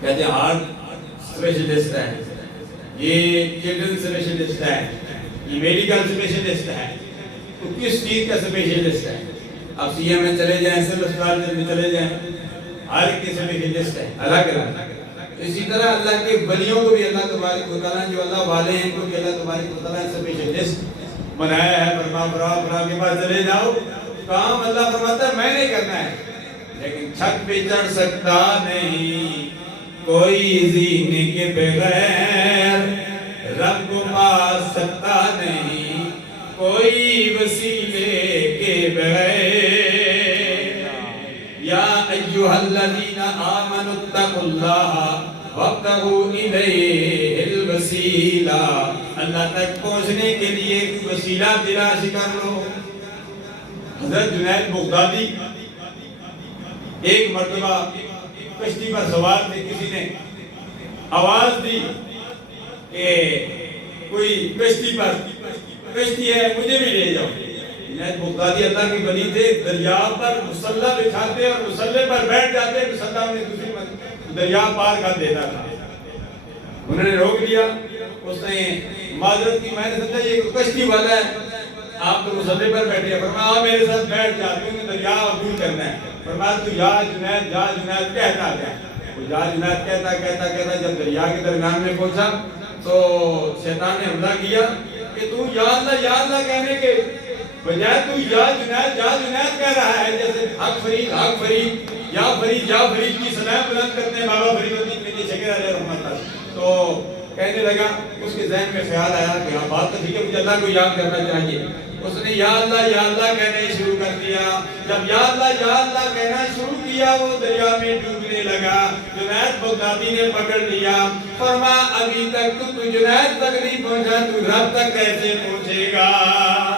کہتے ہیں heart specialist ہے، یہ چلڈرن اسپیشلسٹ ہے، یہ میڈیکل اسپیشلسٹ ہے، تو کس چیز کا اسپیشلسٹ ہے؟ اب سی ایم میں چلے جائیں، سول اسپتال میں چلے جائیں، ہر ایک اسپیشلسٹ ہے الگ الگ۔ اسی طرح اللہ کے ولیوں کو بھی اللہ تبارک و تعالیٰ، جو اللہ والے ہیں، ان کو بھی اللہ تبارک و تعالیٰ اسپیشلسٹ بنایا ہے۔ فرما کے پاس چلے جاؤ، کام اللہ فرماتا ہے میں نے کرنا ہے، لیکن چھت پہ چڑھ سکتا نہیں کوئی زینے کے بغیر، رب کو پا سکتا نہیں کوئی وسیلے کے بغیر۔ یا ایھا الذین آمنوا اتقوا اللہ وابتغوا الیہ الوسیلہ، اللہ تک پہنچنے کے لیے وسیلہ تلاش کر لو۔ حضرت جنید بغدادی ایک مرتبہ کشتی پر سوار تھے، کسی نے آواز دی کہ کوئی کشتی پر کشتی ہے مجھے بھی لے جاؤ۔ جنید بغدادی اللہ کے ولی تھے، دریا پر مسلح بچھاتے اور مسلح پر بیٹھ جاتے، مسلح انہیں دوسری دریا پار کر دیتا تھا۔ انہوں نے روک لیا، اس نے معذرت کی، میں نے سمجھا یہ کشتی والا ہے، آپ تو مسلح پر بیٹھے ہیں، فرمایا آپ میرے ساتھ بیٹھ جاتے ہیں، دریا عبور کرنا ہے۔ فرمایا تو یا جنید کہتا گیا، وہ یا جنید کہتا جب دریا کے درمیان میں پہنچا تو شیطان نے حملہ کیا کہ تو یا اللہ کہنے کے بجائے تو یا جنید کہہ رہا ہے، جیسے حق فرید یا فرید کی صدائیں بلند کرتے ہیں بابا فرید الدین کے شکر علیہ رحمت اللہ۔ تو کہنے لگا، اس کے ذہن میں خیال آیا کہ ہاں بات تو ٹھیک ہے، مجھے اللہ کو یاد کرنا چاہیے۔ اس نے یا اللہ کہنا شروع کر دیا۔ جب یا اللہ کہنا شروع کیا، وہ دریا میں ڈوبنے لگا۔ جنید بغدادی نے پکڑ لیا، فرمایا ابھی تک تو جنید تک نہیں پہنچا، تو رب تک کیسے پہنچے گا؟